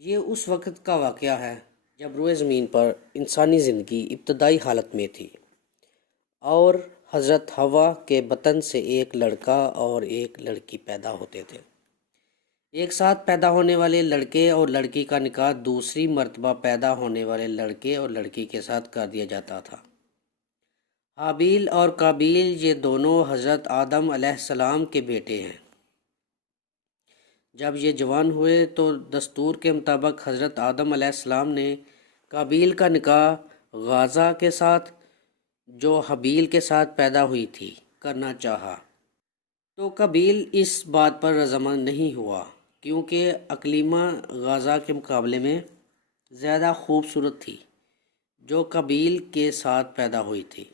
یہ اس وقت کا واقعہ ہے جب روئے زمین پر انسانی زندگی ابتدائی حالت میں تھی اور حضرت حوا کے بطن سے ایک لڑکا اور ایک لڑکی پیدا ہوتے تھے۔ ایک ساتھ پیدا ہونے والے لڑکے اور لڑکی کا نکاح دوسری مرتبہ پیدا ہونے والے لڑکے اور لڑکی کے ساتھ کر دیا جاتا تھا۔ حابیل اور قابیل یہ دونوں حضرت آدم علیہ السلام کے بیٹے ہیں۔ جب یہ جوان ہوئے تو دستور کے مطابق حضرت آدم علیہ السلام نے قابیل کا نکاح غازہ کے ساتھ، جو حابیل کے ساتھ پیدا ہوئی تھی، کرنا چاہا، تو قابیل اس بات پر رضامند نہیں ہوا کیونکہ اکلیمہ غازہ کے مقابلے میں زیادہ خوبصورت تھی جو قابیل کے ساتھ پیدا ہوئی تھی۔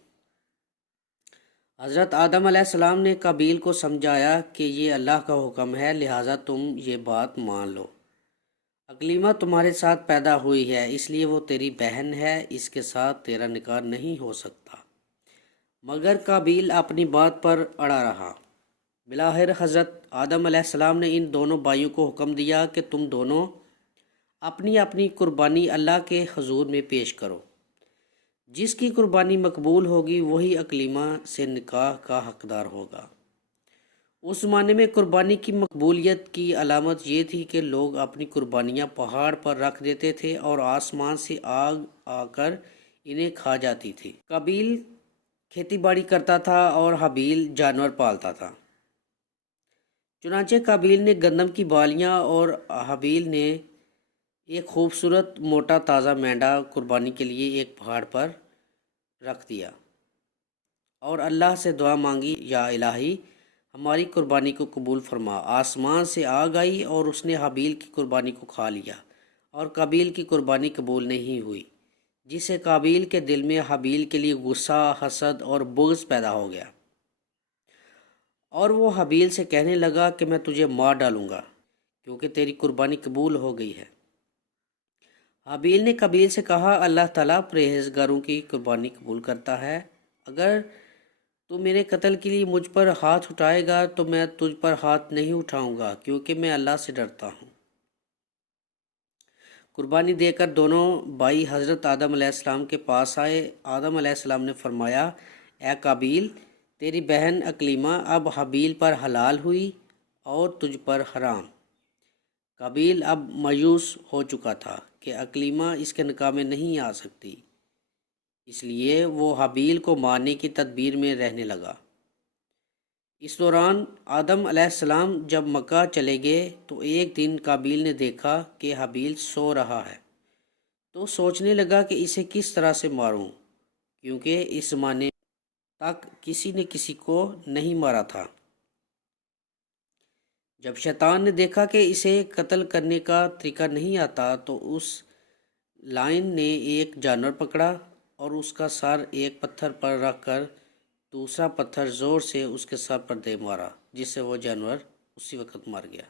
حضرت آدم علیہ السلام نے قابیل کو سمجھایا کہ یہ اللہ کا حکم ہے، لہٰذا تم یہ بات مان لو۔ اکلیمہ تمہارے ساتھ پیدا ہوئی ہے، اس لیے وہ تیری بہن ہے، اس کے ساتھ تیرا نکاح نہیں ہو سکتا۔ مگر قابیل اپنی بات پر اڑا رہا۔ بالآخر حضرت آدم علیہ السلام نے ان دونوں بھائیوں کو حکم دیا کہ تم دونوں اپنی اپنی قربانی اللہ کے حضور میں پیش کرو۔ جس کی قربانی مقبول ہوگی وہی اکلیمہ سے نکاح کا حقدار ہوگا۔ اس زمانے میں قربانی کی مقبولیت کی علامت یہ تھی کہ لوگ اپنی قربانیاں پہاڑ پر رکھ دیتے تھے اور آسمان سے آگ آ کر انہیں کھا جاتی تھی۔ قابیل کھیتی باڑی کرتا تھا اور حابیل جانور پالتا تھا۔ چنانچہ قابیل نے گندم کی بالیاں اور حابیل نے ایک خوبصورت موٹا تازہ مینڈا قربانی کے لیے ایک پہاڑ پر رکھ دیا اور اللہ سے دعا مانگی، یا الہی ہماری قربانی کو قبول فرما۔ آسمان سے آگ آئی اور اس نے حابیل کی قربانی کو کھا لیا اور قابیل کی قربانی قبول نہیں ہوئی، جس سے قابیل کے دل میں حابیل کے لیے غصہ، حسد اور بغض پیدا ہو گیا، اور وہ حابیل سے کہنے لگا کہ میں تجھے مار ڈالوں گا کیونکہ تیری قربانی قبول ہو گئی ہے۔ حابیل نے قابیل سے کہا، اللہ تعالیٰ پرہیزگاروں کی قربانی قبول کرتا ہے، اگر تو میرے قتل کے لیے مجھ پر ہاتھ اٹھائے گا تو میں تجھ پر ہاتھ نہیں اٹھاؤں گا کیونکہ میں اللہ سے ڈرتا ہوں۔ قربانی دے کر دونوں بھائی حضرت آدم علیہ السلام کے پاس آئے۔ آدم علیہ السلام نے فرمایا، اے قابیل، تیری بہن اکلیمہ اب حابیل پر حلال ہوئی اور تجھ پر حرام۔ قابیل اب مایوس ہو چکا تھا کہ اکلیمہ اس کے نکاح میں نہیں آ سکتی، اس لیے وہ حابیل کو مارنے کی تدبیر میں رہنے لگا۔ اس دوران آدم علیہ السلام جب مکہ چلے گئے تو ایک دن قابیل نے دیکھا کہ حابیل سو رہا ہے، تو سوچنے لگا کہ اسے کس طرح سے ماروں، کیونکہ اس زمانے تک کسی نے کسی کو نہیں مارا تھا۔ جب شیطان نے دیکھا کہ اسے قتل کرنے کا طریقہ نہیں آتا تو اس لائن نے ایک جانور پکڑا اور اس کا سر ایک پتھر پر رکھ کر دوسرا پتھر زور سے اس کے سر پر دے مارا، جس سے وہ جانور اسی وقت مر گیا۔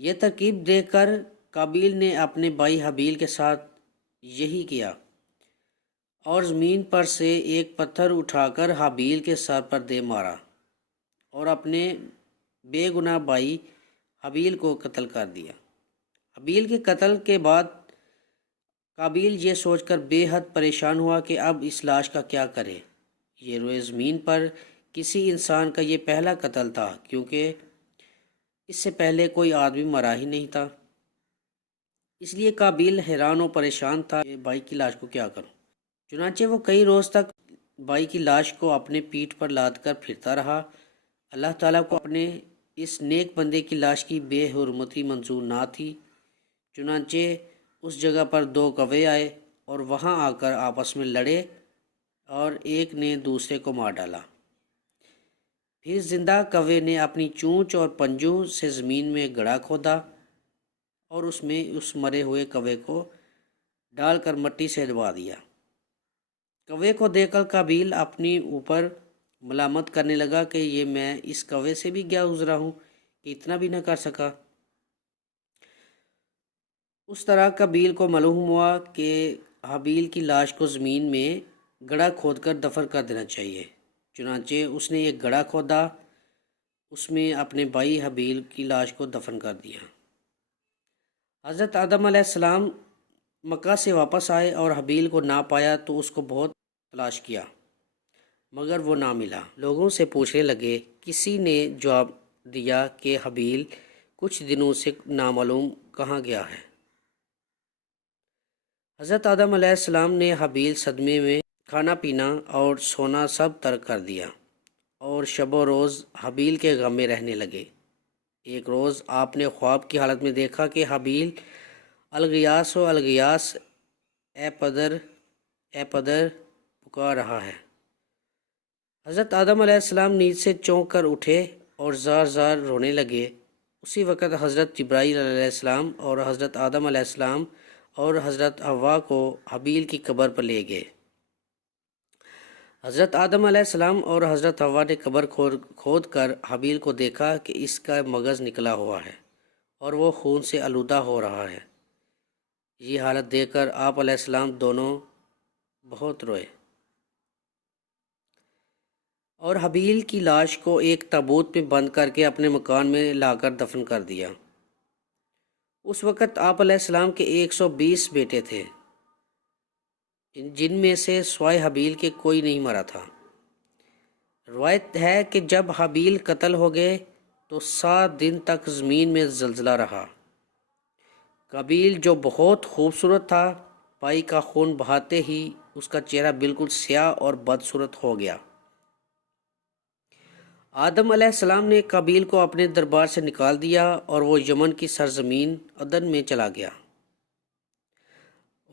یہ ترکیب دیکھ کر قابیل نے اپنے بھائی حابیل کے ساتھ یہی کیا اور زمین پر سے ایک پتھر اٹھا کر حابیل کے سر پر دے مارا اور اپنے بے گناہ بھائی حابیل کو قتل کر دیا۔ حابیل کے قتل کے بعد قابیل یہ سوچ کر بے حد پریشان ہوا کہ اب اس لاش کا کیا کرے۔ یہ روئے زمین پر کسی انسان کا یہ پہلا قتل تھا کیونکہ اس سے پہلے کوئی آدمی مرا ہی نہیں تھا، اس لیے قابیل حیران و پریشان تھا کہ بھائی کی لاش کو کیا کروں۔ چنانچہ وہ کئی روز تک بھائی کی لاش کو اپنے پیٹھ پر لاد کر پھرتا رہا۔ اللہ تعالیٰ کو اپنے اس نیک بندے کی لاش کی بے حرمتی منظور نہ تھی، چنانچہ اس جگہ پر دو کوے آئے اور وہاں آ کر آپس میں لڑے اور ایک نے دوسرے کو مار ڈالا۔ پھر زندہ کوے نے اپنی چونچ اور پنجوں سے زمین میں گڑھا کھودا اور اس میں اس مرے ہوئے کوے کو ڈال کر مٹی سے دبا دیا۔ کوے کو دیکھ کر قابیل اپنی اوپر ملامت کرنے لگا کہ یہ میں اس کوے سے بھی گیا گزرا ہوں کہ اتنا بھی نہ کر سکا۔ اس طرح قابیل کو معلوم ہوا کہ حابیل کی لاش کو زمین میں گڑھا کھود کر دفن کر دینا چاہیے، چنانچہ اس نے ایک گڑھا کھودا، اس میں اپنے بھائی حابیل کی لاش کو دفن کر دیا۔ حضرت آدم علیہ السلام مکہ سے واپس آئے اور حابیل کو نہ پایا تو اس کو بہت تلاش کیا مگر وہ نہ ملا۔ لوگوں سے پوچھنے لگے۔ کسی نے جواب دیا کہ حابیل کچھ دنوں سے نامعلوم کہاں گیا ہے۔ حضرت آدم علیہ السلام نے حابیل صدمے میں کھانا پینا اور سونا سب ترک کر دیا اور شب و روز حابیل کے غم میں رہنے لگے۔ ایک روز آپ نے خواب کی حالت میں دیکھا کہ حابیل الغیاث و الغیاث، اے پدر پکار رہا ہے۔ حضرت آدم علیہ السلام نیند سے چونک کر اٹھے اور زار زار رونے لگے۔ اسی وقت حضرت جبرائیل علیہ السلام اور حضرت آدم علیہ السلام اور حضرت حوا کو حابیل کی قبر پر لے گئے۔ حضرت آدم علیہ السلام اور حضرت حوا نے قبر کھود کر حابیل کو دیکھا کہ اس کا مغز نکلا ہوا ہے اور وہ خون سے آلودہ ہو رہا ہے۔ یہ حالت دیکھ کر آپ علیہ السلام دونوں بہت روئے اور حابیل کی لاش کو ایک تابوت میں بند کر کے اپنے مکان میں لا کر دفن کر دیا۔ اس وقت آپ علیہ السلام کے 120 بیٹے تھے، جن میں سے سوائے حابیل کے کوئی نہیں مرا تھا۔ روایت ہے کہ جب حابیل قتل ہو گئے تو 7 دن تک زمین میں زلزلہ رہا۔ قابیل جو بہت خوبصورت تھا، بھائی کا خون بہاتے ہی اس کا چہرہ بالکل سیاہ اور بدصورت ہو گیا۔ آدم علیہ السلام نے قابیل کو اپنے دربار سے نکال دیا اور وہ یمن کی سرزمین عدن میں چلا گیا۔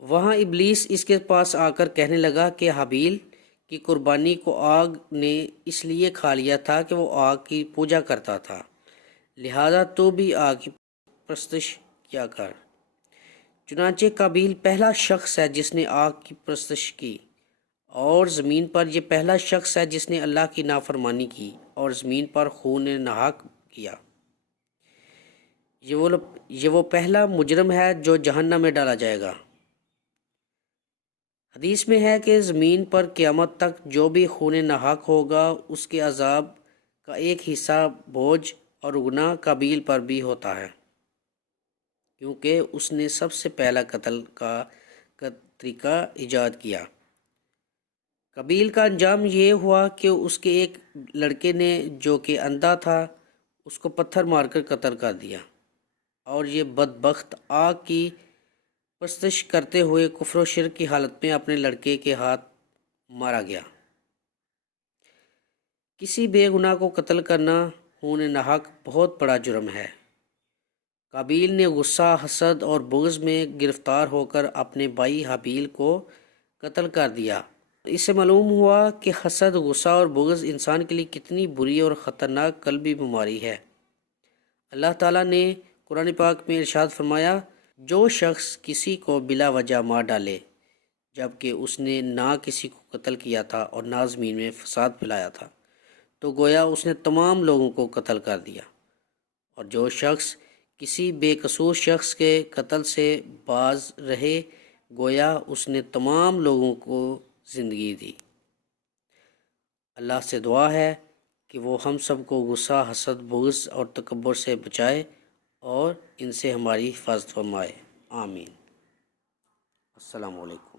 وہاں ابلیس اس کے پاس آ کر کہنے لگا کہ حابیل کی قربانی کو آگ نے اس لیے کھا لیا تھا کہ وہ آگ کی پوجا کرتا تھا، لہذا تو بھی آگ کی پرستش کیا کر۔ چنانچہ قابیل پہلا شخص ہے جس نے آگ کی پرستش کی، اور زمین پر یہ پہلا شخص ہے جس نے اللہ کی نافرمانی کی اور زمین پر خون ناحق کیا۔ یہ وہ پہلا مجرم ہے جو جہنم میں ڈالا جائے گا۔ حدیث میں ہے کہ زمین پر قیامت تک جو بھی خون ناحق ہوگا اس کے عذاب کا ایک حصہ بوجھ اور گناہ قابیل پر بھی ہوتا ہے، کیونکہ اس نے سب سے پہلا قتل کا طریقہ ایجاد کیا۔ قابیل کا انجام یہ ہوا کہ اس کے ایک لڑکے نے جو کہ اندھا تھا اس کو پتھر مار کر قتل کر دیا، اور یہ بدبخت آگ کی پرستش کرتے ہوئے کفر و شرک کی حالت میں اپنے لڑکے کے ہاتھ مارا گیا۔ کسی بے گناہ کو قتل کرنا خون ناحق بہت بڑا جرم ہے۔ قابیل نے غصہ، حسد اور بغض میں گرفتار ہو کر اپنے بھائی حابیل کو قتل کر دیا۔ اس سے معلوم ہوا کہ حسد، غصہ اور بغض انسان کے لیے کتنی بری اور خطرناک قلبی بیماری ہے۔ اللہ تعالیٰ نے قرآن پاک میں ارشاد فرمایا، جو شخص کسی کو بلا وجہ مار ڈالے جبکہ اس نے نہ کسی کو قتل کیا تھا اور نہ زمین میں فساد پھیلایا تھا، تو گویا اس نے تمام لوگوں کو قتل کر دیا۔ اور جو شخص کسی بے قصور شخص کے قتل سے باز رہے، گویا اس نے تمام لوگوں کو زندگی دی۔ اللہ سے دعا ہے کہ وہ ہم سب کو غصہ، حسد، بغض اور تکبر سے بچائے اور ان سے ہماری حفاظت فرمائے۔ آمین۔ السلام علیکم۔